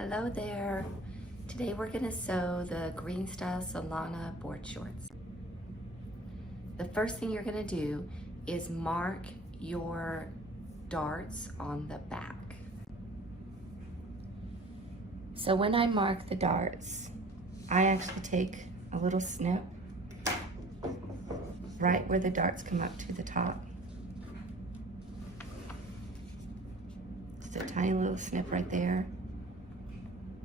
Hello there. Today we're going to sew the Greenstyle Solana board shorts. The first thing you're going to do is mark your darts on the back. So when I mark the darts, I actually take a little snip right where the darts come up to the top. Just a tiny little snip right there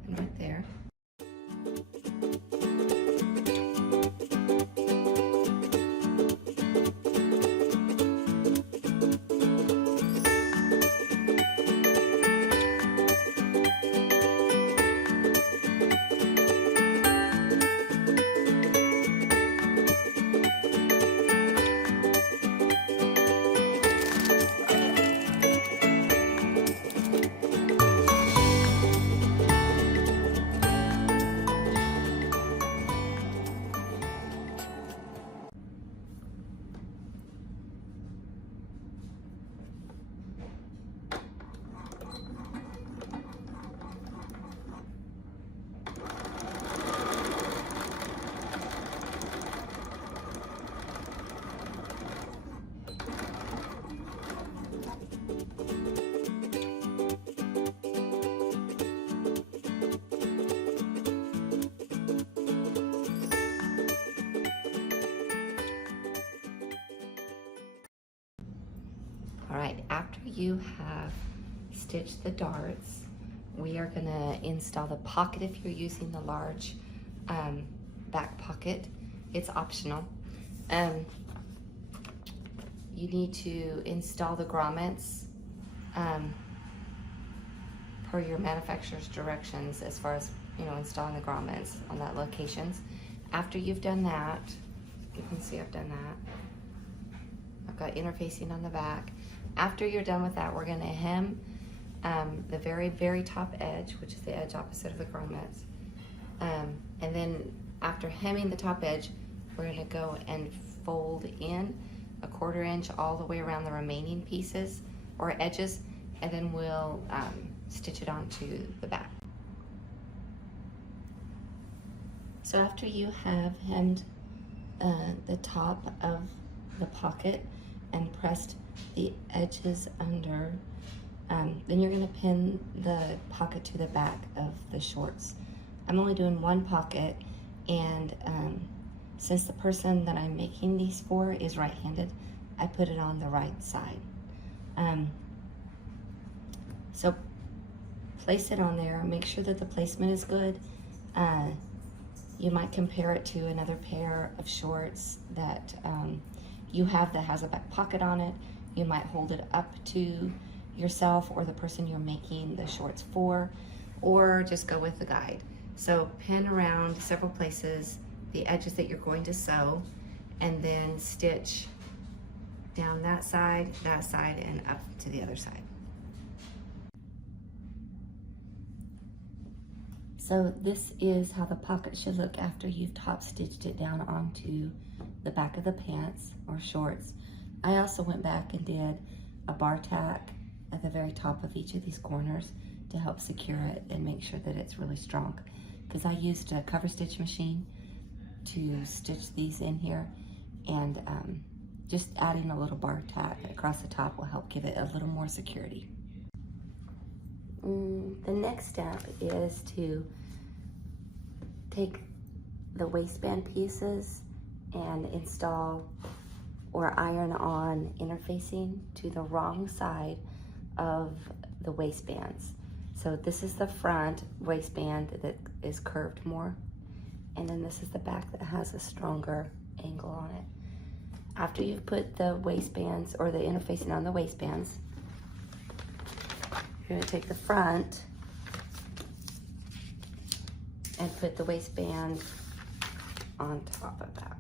and right there. All right, after you have stitched the darts, we are gonna install the pocket if you're using the large back pocket. It's optional. You need to install the grommets per your manufacturer's directions as far as, installing the grommets on that locations. After you've done that, you can see I've done that. I've got interfacing on the back. After you're done with that, we're gonna hem the very, very top edge, which is the edge opposite of the grommets. And then after hemming the top edge, we're gonna go and fold in a 1/4 inch all the way around the remaining pieces or edges, and then we'll stitch it onto the back. So after you have hemmed the top of the pocket and pressed the edges under, then you're gonna pin the pocket to the back of the shorts. I'm only doing one pocket, and since the person that I'm making these for is right-handed, I put it on the right side. So place it on there, make sure that the placement is good. You might compare it to another pair of shorts that you have that has a back pocket on it. You might hold it up to yourself or the person you're making the shorts for, or just go with the guide. So pin around several places the edges that you're going to sew, and then stitch down that side, and up to the other side. So this is how the pocket should look after you've top stitched it down onto the back of the pants or shorts. I also went back and did a bar tack at the very top of each of these corners to help secure it and make sure that it's really strong. Because I used a cover stitch machine to stitch these in here, and just adding a little bar tack across the top will help give it a little more security. The next step is to take the waistband pieces and install or iron on interfacing to the wrong side of the waistbands. So this is the front waistband that is curved more, and then this is the back that has a stronger angle on it. After you've put the waistbands or the interfacing on the waistbands, you're gonna take the front and put the waistband on top of that.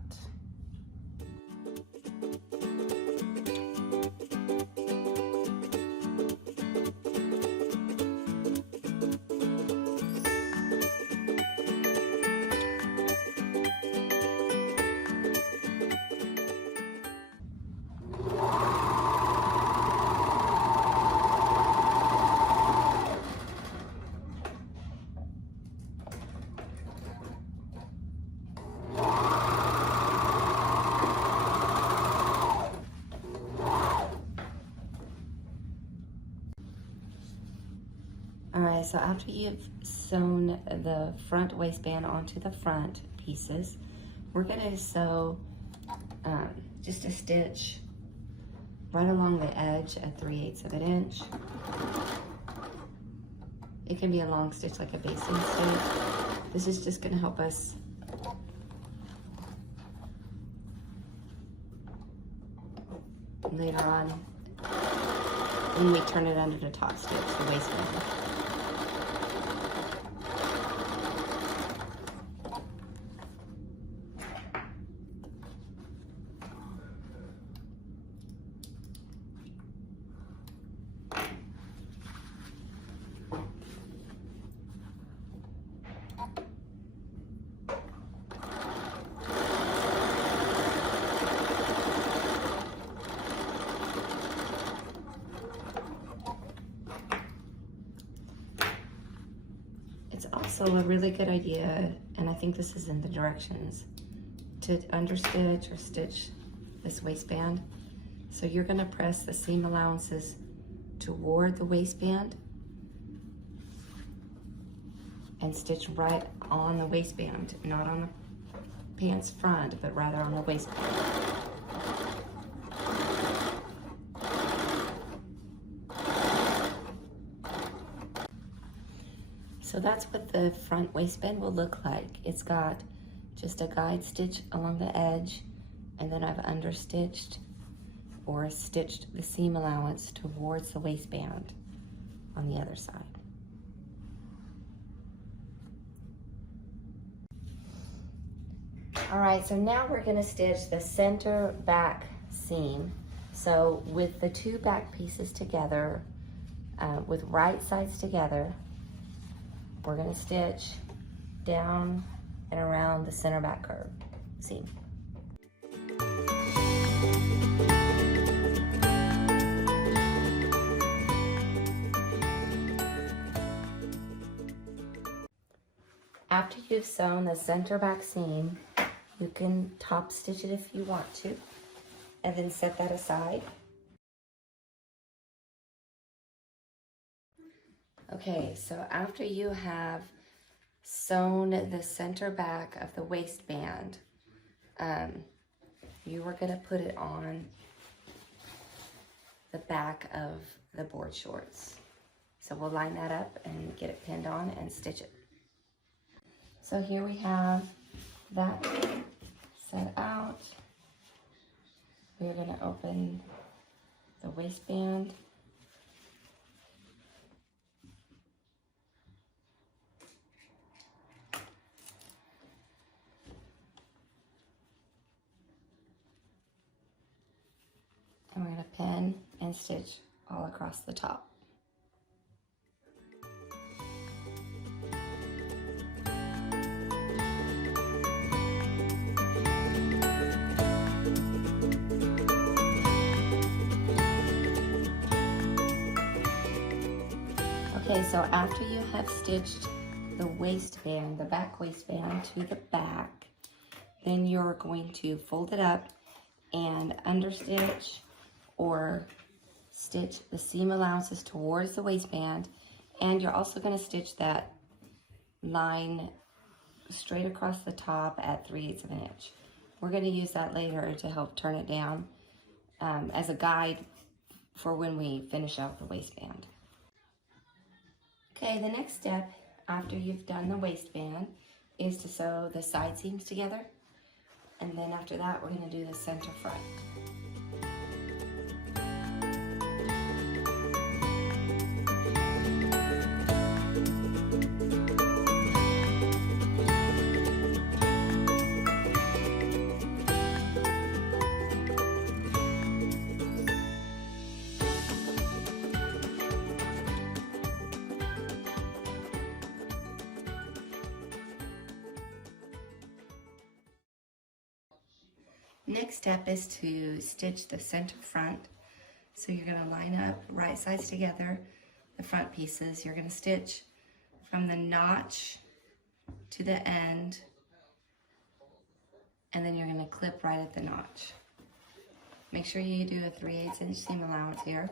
so after you've sewn the front waistband onto the front pieces, we're gonna sew just a stitch right along the edge at 3/8 of an inch. It can be a long stitch like a basting stitch. This is just gonna help us later on when we turn it under the top stitch, the waistband. It's also a really good idea, and I think this is in the directions, to understitch or stitch this waistband. So you're gonna press the seam allowances toward the waistband and stitch right on the waistband, not on the pants front, but rather on the waistband. So that's what the front waistband will look like. It's got just a guide stitch along the edge, and then I've understitched or stitched the seam allowance towards the waistband on the other side. All right, so now we're gonna stitch the center back seam. So with the two back pieces together, with right sides together, we're gonna stitch down and around the center back curve seam. After you've sewn the center back seam, you can top stitch it if you want to, and then set that aside. Okay, so after you have sewn the center back of the waistband, you are going to put it on the back of the board shorts. So we'll line that up and get it pinned on and stitch it. So here we have that set out. We're going to open the waistband. And we're going to pin and stitch all across the top. Okay, so after you have stitched the waistband, the back waistband to the back, then you're going to fold it up and understitch or stitch the seam allowances towards the waistband, and you're also going to stitch that line straight across the top at 3/8 of an inch. We're going to use that later to help turn it down as a guide for when we finish out the waistband. Okay, the next step after you've done the waistband is to sew the side seams together, and then after that we're going to do the center front. Next step is to stitch the center front. So you're going to line up right sides together, the front pieces. You're going to stitch from the notch to the end, and then you're going to clip right at the notch. Make sure you do a 3/8 inch seam allowance here.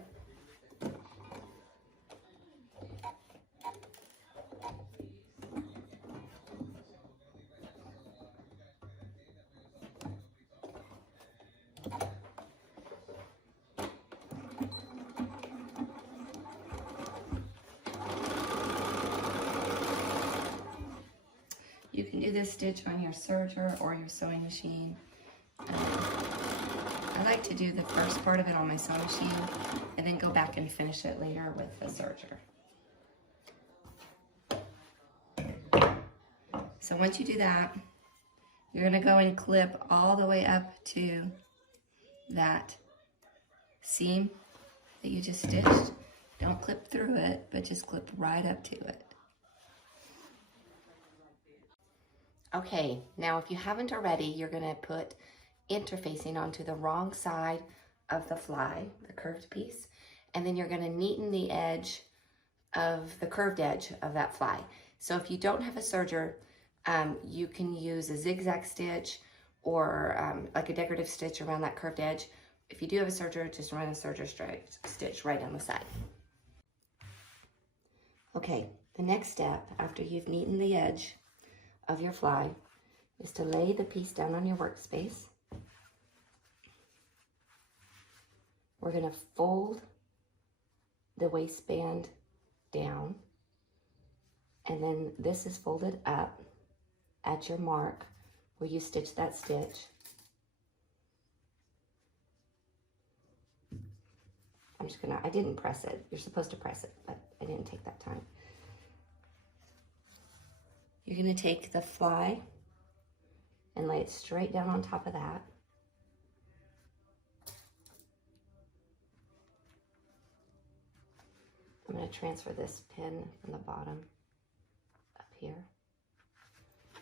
this stitch on your serger or your sewing machine. I like to do the first part of it on my sewing machine and then go back and finish it later with the serger. So once you do that, you're gonna go and clip all the way up to that seam that you just stitched. Don't clip through it, but just clip right up to it. Okay, now if you haven't already, you're gonna put interfacing onto the wrong side of the fly, the curved piece, and then you're gonna neaten the edge of the curved edge of that fly. So if you don't have a serger, you can use a zigzag stitch or like a decorative stitch around that curved edge. If you do have a serger, just run a serger stitch right on the side. Okay, the next step after you've neatened the edge of your fly is to lay the piece down on your workspace. We're going to fold the waistband down, and then this is folded up at your mark where you stitch that stitch. I didn't press it. You're supposed to press it, but I didn't take that time. You're going to take the fly and lay it straight down on top of that. I'm going to transfer this pin from the bottom up here,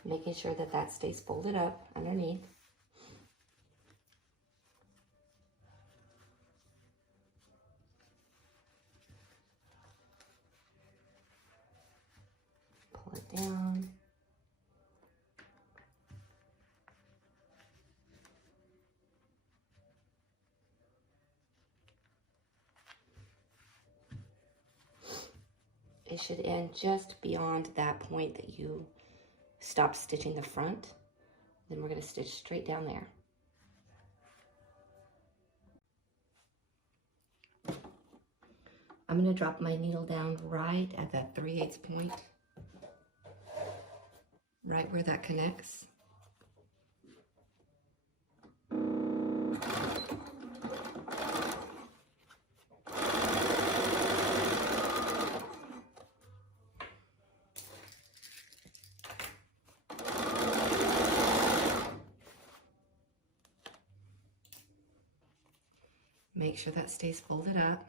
making sure that that stays folded up underneath. Pull it down. It should end just beyond that point that you stop stitching the front. Then we're going to stitch straight down there. I'm going to drop my needle down right at that 3/8 point, right where that connects. Make sure that stays folded up.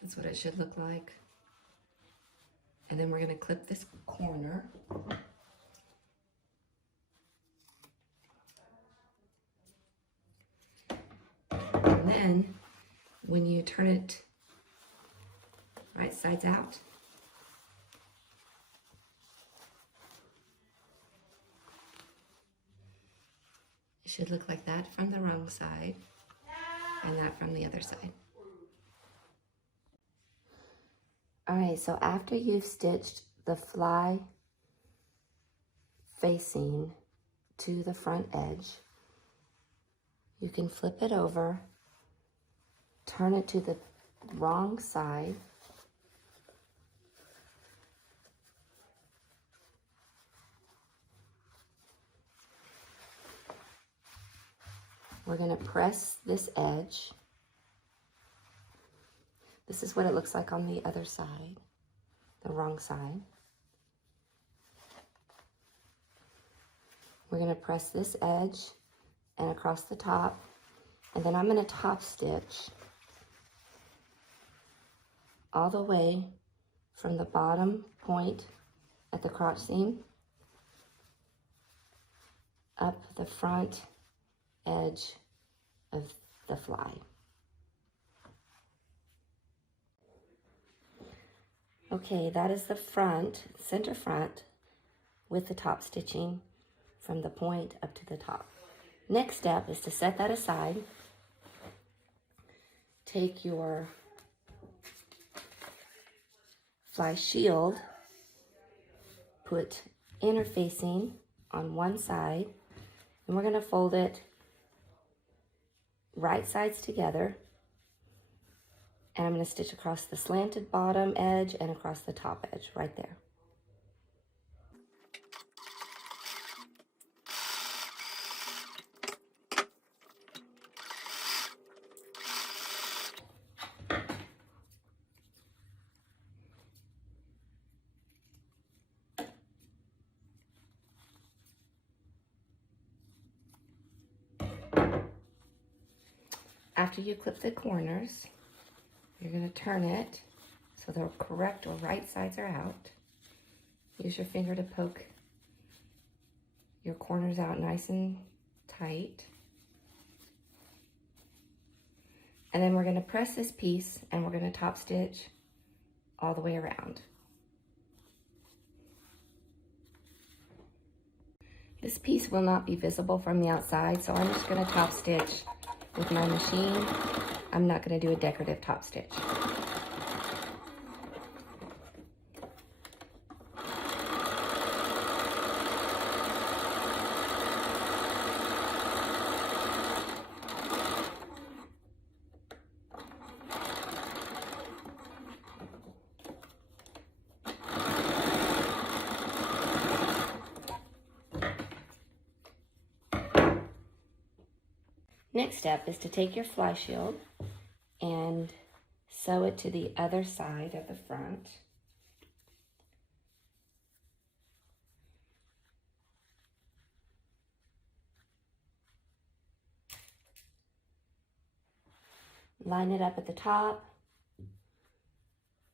That's what it should look like. And then we're going to clip this corner. And then when you turn it right sides out, it should look like that from the wrong side and that from the other side. All right, so after you've stitched the fly facing to the front edge, you can flip it over, turn it to the wrong side, we're going to press this edge. This is what it looks like on the other side, the wrong side. We're going to press this edge and across the top, and then I'm going to top stitch all the way from the bottom point at the crotch seam up the front edge of the fly. Okay, that is the front, center front, with the top stitching from the point up to the top. Next step is to set that aside, take your fly shield, put interfacing on one side, and we're going to fold it right sides together. And I'm going to stitch across the slanted bottom edge and across the top edge right there. After you clip the corners, you're going to turn it so the correct or right sides are out. Use your finger to poke your corners out nice and tight. And then we're going to press this piece and we're going to top stitch all the way around. This piece will not be visible from the outside, so I'm just going to top stitch with my machine. I'm not going to do a decorative top stitch. Next step is to take your fly shield and sew it to the other side of the front. Line it up at the top,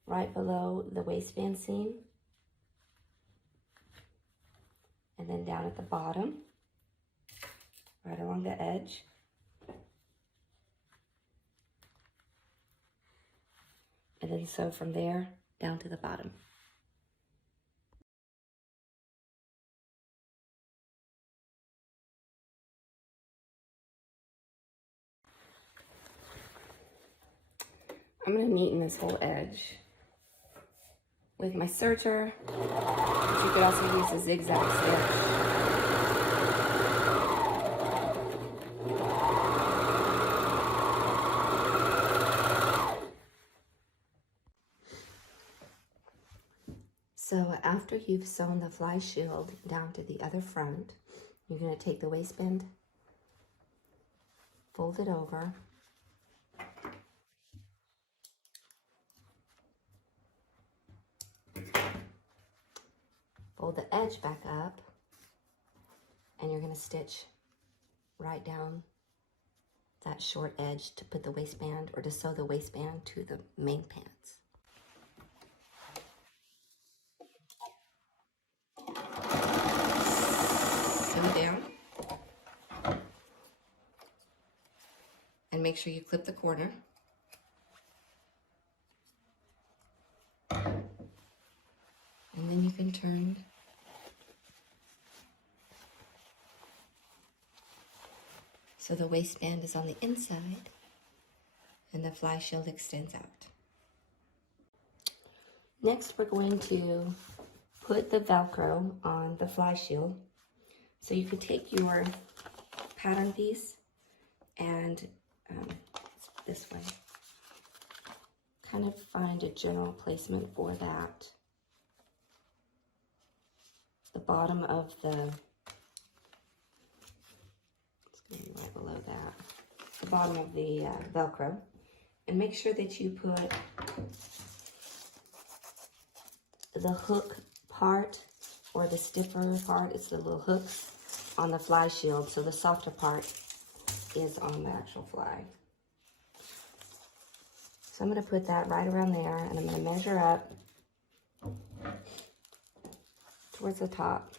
right below the waistband seam, and then down at the bottom, right along the edge. And then sew from there down to the bottom. I'm going to neaten this whole edge with my serger, but you could also use a zigzag stitch. So after you've sewn the fly shield down to the other front, you're going to take the waistband, fold it over, fold the edge back up, and you're going to stitch right down that short edge to put the waistband, or to sew the waistband to the main pants. Sew down and make sure you clip the corner. And then you can turn so the waistband is on the inside and the fly shield extends out. Next, we're going to put the velcro on the fly shield. So you can take your pattern piece and this way, kind of find a general placement for that. The bottom of the, it's going to be right below that, the bottom of the velcro, and make sure that you put the hook part, or the stiffer part, it's the little hooks on the fly shield, so the softer part is on the actual fly. So I'm going to put that right around there, and I'm going to measure up towards the top,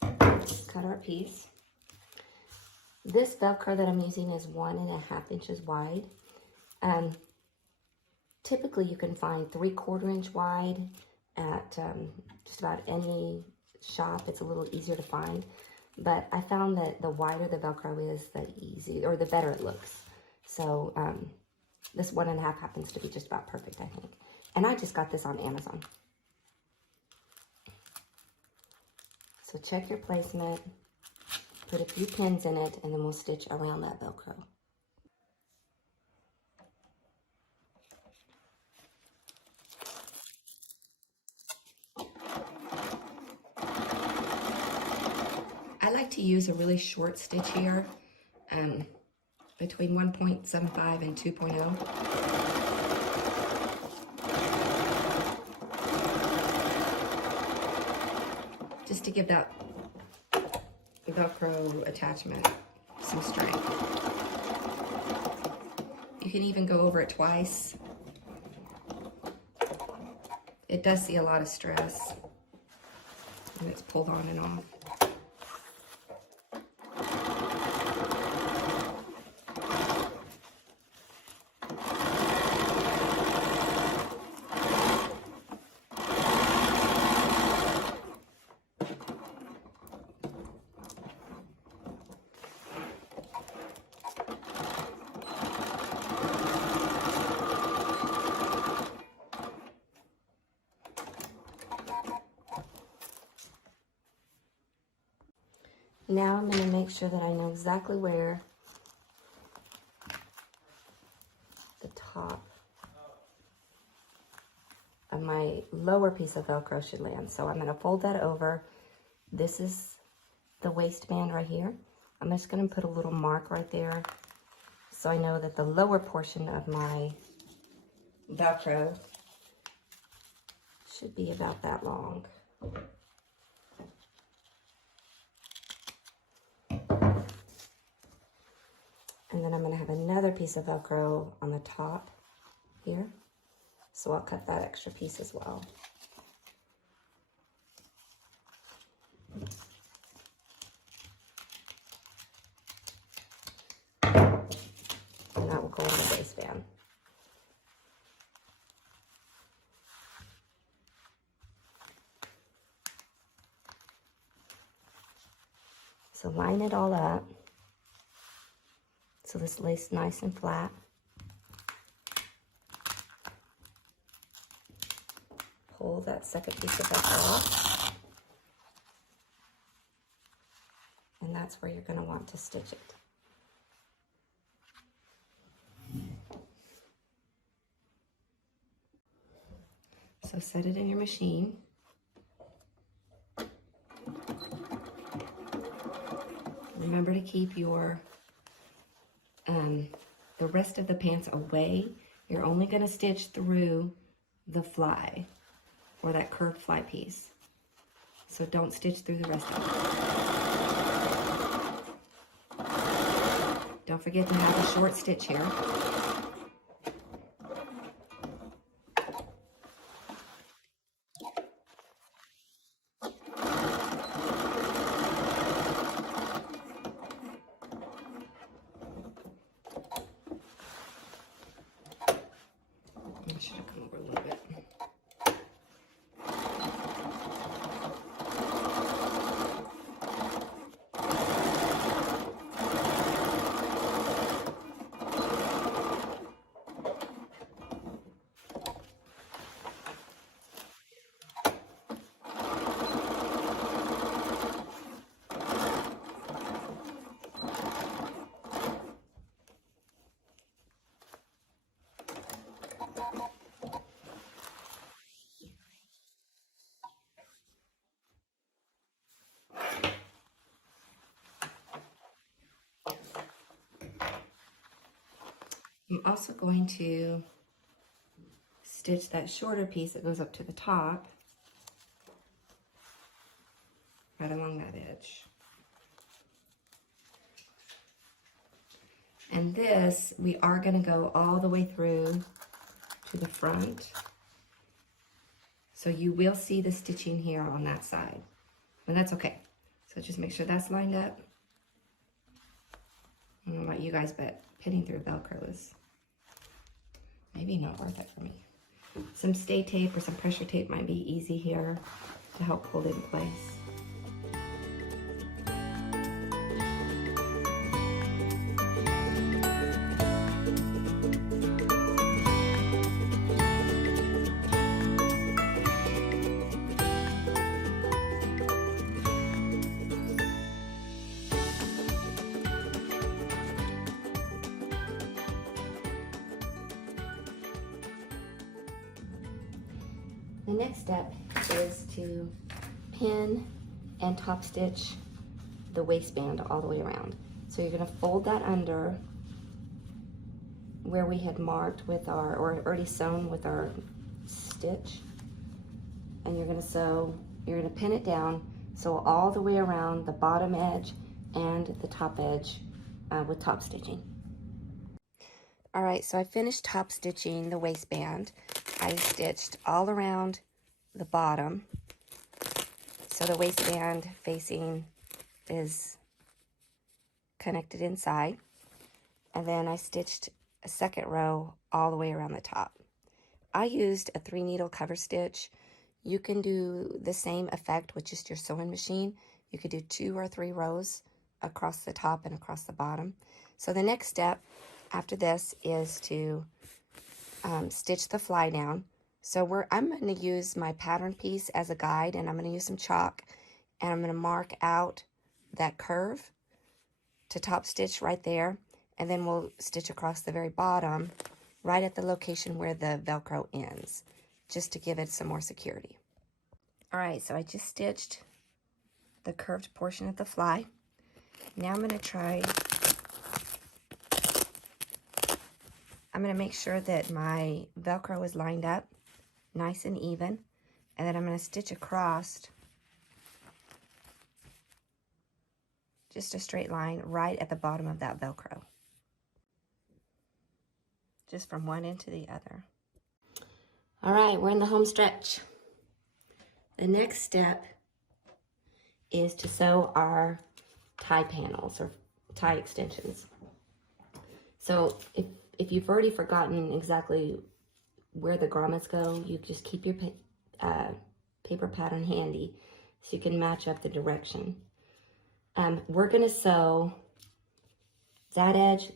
cut our piece. This Velcro that I'm using is 1.5 inches wide. Typically you can find 3/4 inch wide at just about any shop. It's a little easier to find, but I found that the wider the Velcro is, the easier, or the better it looks. So This 1.5 happens to be just about perfect, I think. And I just got this on Amazon. So check your placement, put a few pins in it, and then we'll stitch around that Velcro. I like to use a really short stitch here, between 1.75 and 2.0. Just to give that Velcro attachment some strength. You can even go over it twice. It does see a lot of stress when it's pulled on and off. Now I'm going to make sure that I know exactly where the top of my lower piece of Velcro should land. So I'm going to fold that over. This is the waistband right here. I'm just going to put a little mark right there so I know that the lower portion of my Velcro should be about that long. And then I'm going to have another piece of Velcro on the top here. So I'll cut that extra piece as well. And that will go on the waistband. So line it all up. So this lace nice and flat. Pull that second piece of Velcro off. And that's where you're going to want to stitch it. So set it in your machine. Remember to keep your the rest of the pants away. You're only going to stitch through the fly or that curved fly piece. So don't stitch through the rest of it. Don't forget to have a short stitch here. I should have come over a little bit. I'm also going to stitch that shorter piece that goes up to the top, right along that edge. And this, we are going to go all the way through to the front. So you will see the stitching here on that side, and that's okay. So just make sure that's lined up. I don't know about you guys, but pinning through Velcro is maybe not worth it for me. Some stay tape or some pressure tape might be easy here to help hold it in place. The next step is to pin and top stitch the waistband all the way around. So you're going to fold that under where we had marked with our, or already sewn with our stitch, and you're going to pin it down so all the way around the bottom edge and the top edge with top stitching. All right, so I finished top stitching the waistband. I stitched all around the bottom, so the waistband facing is connected inside, and then I stitched a second row all the way around the top. I used a 3-needle cover stitch. You can do the same effect with just your sewing machine. You could do 2 or 3 rows across the top and across the bottom. So the next step after this is to stitch the fly down. So I'm going to use my pattern piece as a guide, and I'm going to use some chalk, and I'm going to mark out that curve to top stitch right there, and then we'll stitch across the very bottom right at the location where the Velcro ends, just to give it some more security. All right, so I just stitched the curved portion of the fly. Now I'm going to make sure that my Velcro is lined up nice and even, and then I'm going to stitch across just a straight line right at the bottom of that Velcro, just from one end to the other. All right, we're in the home stretch. The next step is to sew our tie panels or tie extensions. So if you've already forgotten exactly where the grommets go, you just keep your paper pattern handy so you can match up the direction. We're going to sew that edge,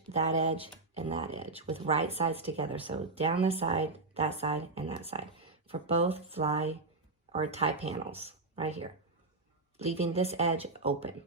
and that edge with right sides together. So down the side, and that side for both fly or tie panels right here, leaving this edge open.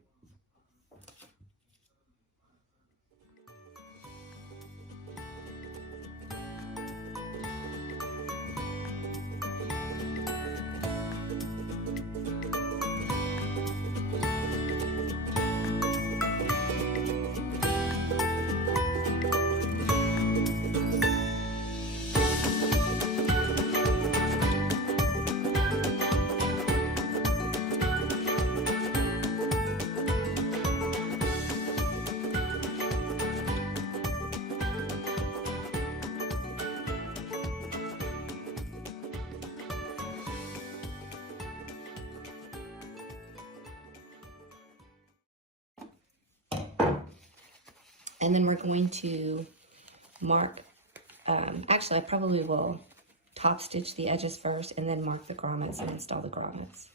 And then we're going to mark, actually I probably will top stitch the edges first and then mark the grommets and install the grommets.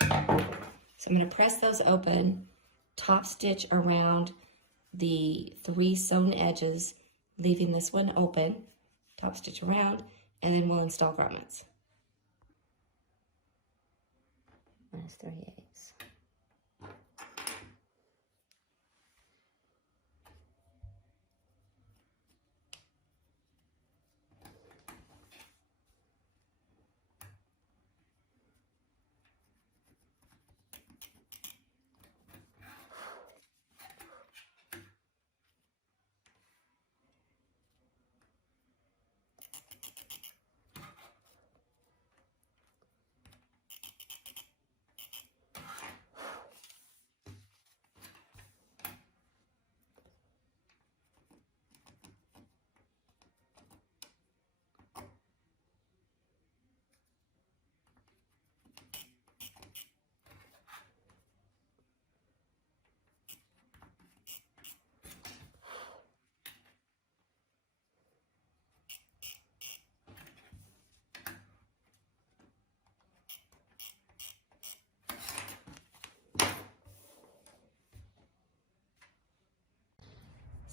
So I'm going to press those open, top stitch around the 3 sewn edges, leaving this one open, top stitch around, and then we'll install grommets. Minus 3/8.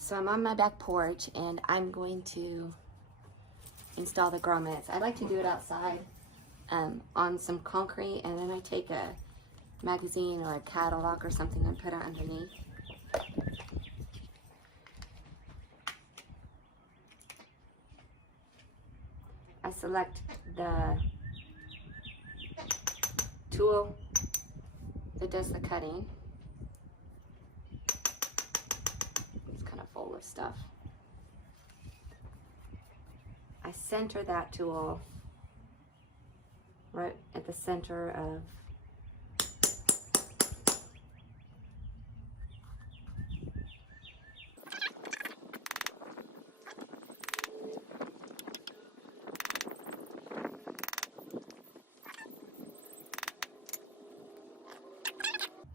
So I'm on my back porch and I'm going to install the grommets. I like to do it outside on some concrete, and then I take a magazine or a catalog or something and put it underneath. I select the tool that does the cutting. It's kind of full of stuff. I center that tool right at the center of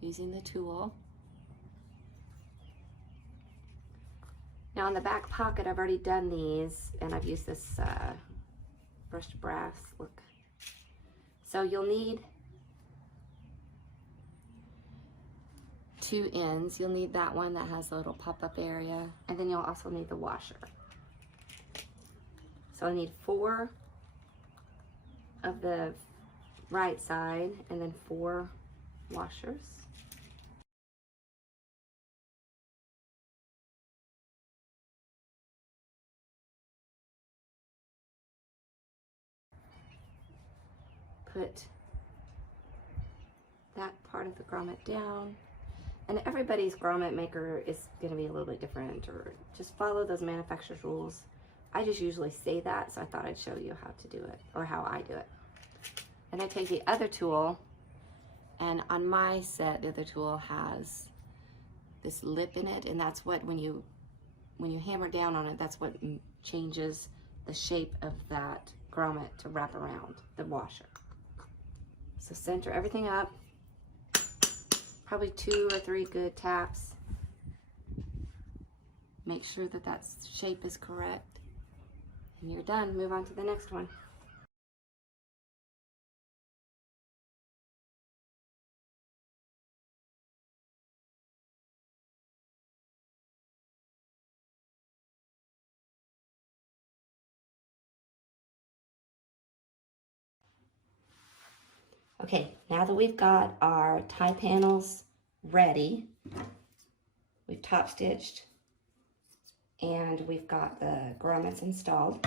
using the tool. Now in the back pocket, I've already done these, and I've used this brushed brass look. So you'll need 2 ends. You'll need that one that has a little pop-up area, and then you'll also need the washer. So I need 4 of the right side, and then 4 washers. Put that part of the grommet down, and everybody's grommet maker is going to be a little bit different, or just follow those manufacturer's rules. I just usually say that, so I thought I'd show you how to do it, or how I do it. And I take the other tool, and on my set the other tool has this lip in it, and that's what, when you hammer down on it, that's what changes the shape of that grommet to wrap around the washer. So center everything up, probably 2 or 3 good taps. Make sure that that shape is correct, and you're done. Move on to the next one. Okay, now that we've got our tie panels ready, we've top stitched, and we've got the grommets installed,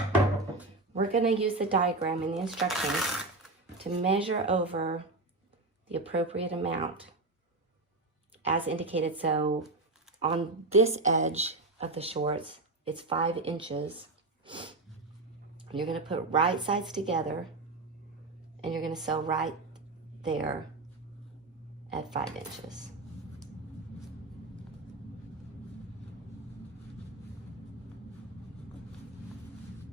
we're going to use the diagram in the instructions to measure over the appropriate amount as indicated. So on this edge of the shorts, it's 5 inches. You're going to put right sides together, and you're going to sew right there at 5 inches.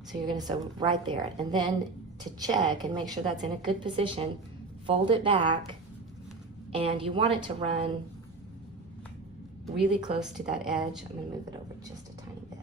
So you're going to sew right there, and then to check and make sure that's in a good position, fold it back, and you want it to run really close to that edge. I'm going to move it over just a tiny bit.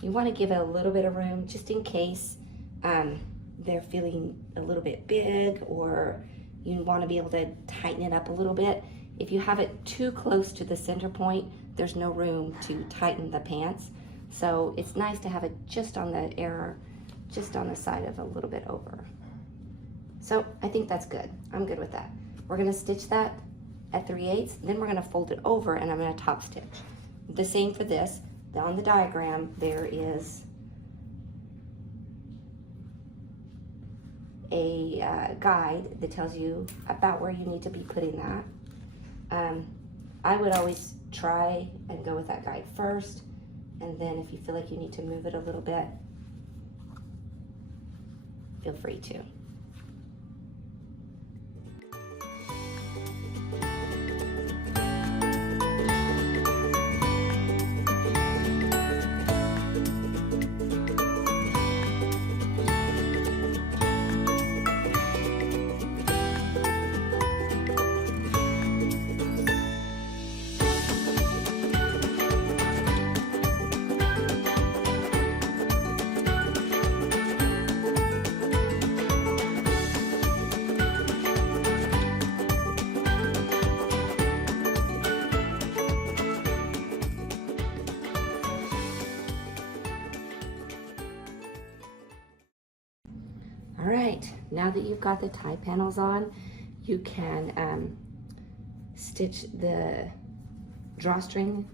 You want to give it a little bit of room just in case they're feeling a little bit big, or you want to be able to tighten it up a little bit. If you have it too close to the center point, there's no room to tighten the pants. So it's nice to have it just on the side of a little bit over. So I think that's good. I'm good with that. We're going to stitch that at 3/8, then we're going to fold it over, and I'm going to top stitch. The same for this. On the diagram, there is a guide that tells you about where you need to be putting that. I would always try and go with that guide first, and then if you feel like you need to move it a little bit, feel free to. All right, now that you've got the tie panels on, you can stitch the drawstring,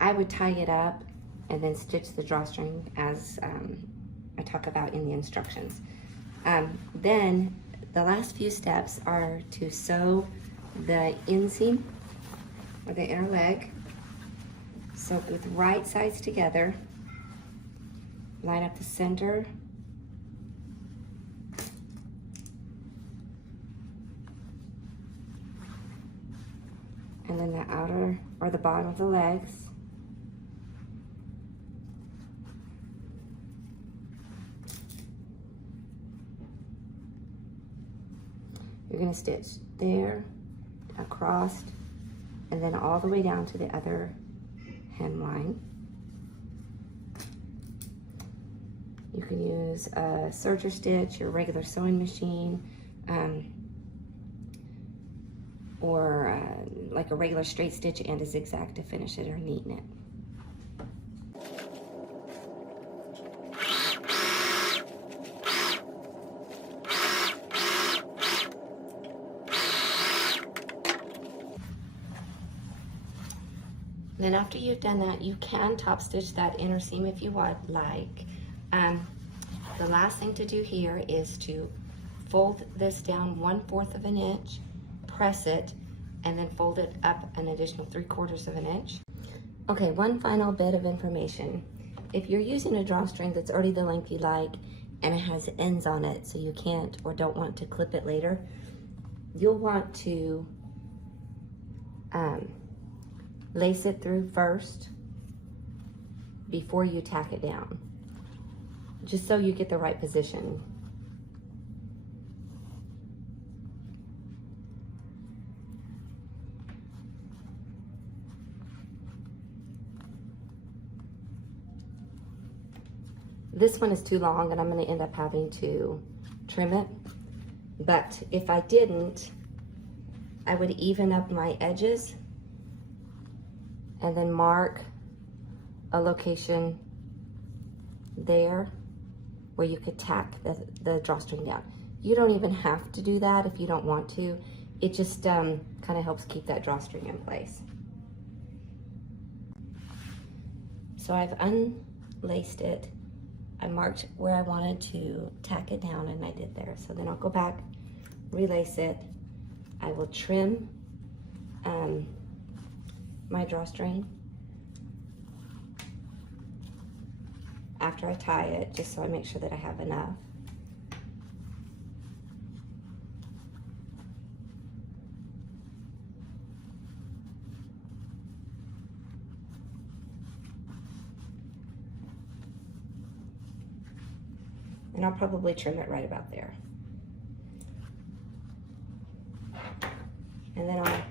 I would tie it up and then stitch the drawstring as I talk about in the instructions. Then the last few steps are to sew the inseam or the inner leg. Sew with right sides together. Line up the center. And then the outer or the bottom of the legs. You're going to stitch there, across, and then all the way down to the other hemline. You can use a serger stitch, your regular sewing machine, or like a regular straight stitch and a zigzag to finish it or neaten it. Then after you've done that, you can top stitch that inner seam if you would like. The last thing to do here is to fold this down 1/4 of an inch, press it, and then fold it up an additional 3/4 of an inch. Okay, one final bit of information. If you're using a drawstring that's already the length you like and it has ends on it so you can't or don't want to clip it later, you'll want to lace it through first before you tack it down, just so you get the right position. This one is too long and I'm going to end up having to trim it, but if I didn't, I would even up my edges and then mark a location there where you could tack the drawstring down. You don't even have to do that if you don't want to. It just kind of helps keep that drawstring in place. So I've unlaced it. I marked where I wanted to tack it down and I did there. So then I'll go back, relace it. I will trim my drawstring after I tie it, just so I make sure that I have enough. And I'll probably trim it right about there. And then I'll